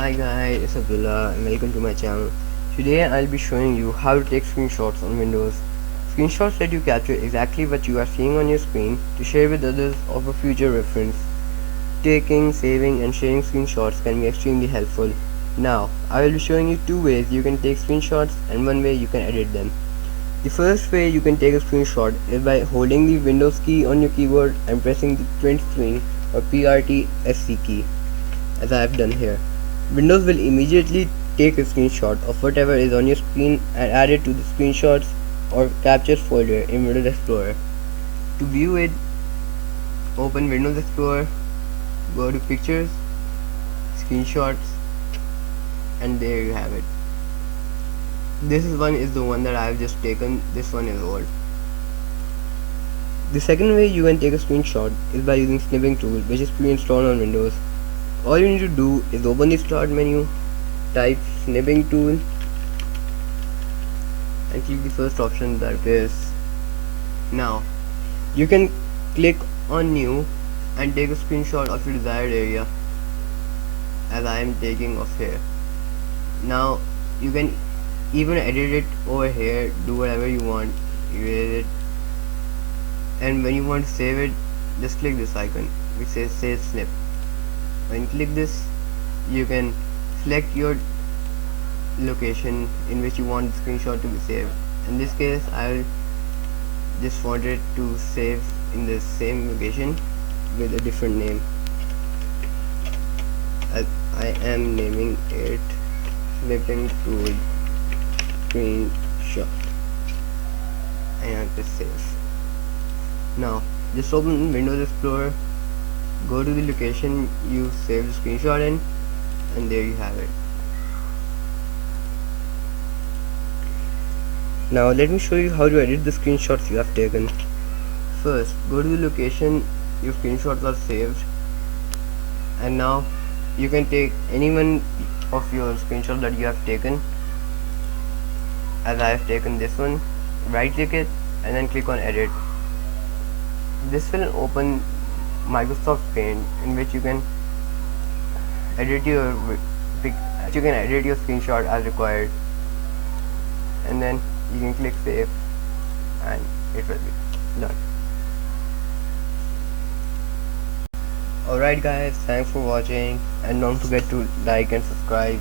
Hi guys, it's Abdullah and welcome to my channel. Today I'll be showing you how to take screenshots on Windows. Screenshots let you capture exactly what you are seeing on your screen to share with others or for future reference. Taking, saving and sharing screenshots can be extremely helpful. Now, I will be showing you two ways you can take screenshots and one way you can edit them. The first way you can take a screenshot is by holding the Windows key on your keyboard and pressing the print screen or PRT-SC key, as I have done here. Windows will immediately take a screenshot of whatever is on your screen and add it to the screenshots or captures folder in Windows Explorer. To view it, open Windows Explorer, go to Pictures, Screenshots, and there you have it. This one is the one that I have just taken, this one is old. The second way you can take a screenshot is by using Snipping tool, which is pre-installed on Windows. All you need to do is open the start menu, type Snipping tool and click the first option, that is. Now you can click on new and take a screenshot of your desired area, as I am taking of here. Now you can even edit it over here, do whatever you want, erase it, and when you want to save it, just click this icon which says save snip. When you click this, you can select your location in which you want the screenshot to be saved. In this case, I will just want it to save in the same location with a different name. I am naming it Snipping Tool Screenshot and just save. Now just open Windows Explorer, go to the location you saved the screenshot in, and there you have it. Now let me show you how to edit the screenshots you have taken. First, go to the location your screenshots are saved, and now you can take any one of your screenshots that you have taken. As I have taken this one, right click it and then click on edit. This will open Microsoft Paint, in which you can edit your screenshot as required, and then you can click save and it will be done. Alright guys, thanks for watching and don't forget to like and subscribe.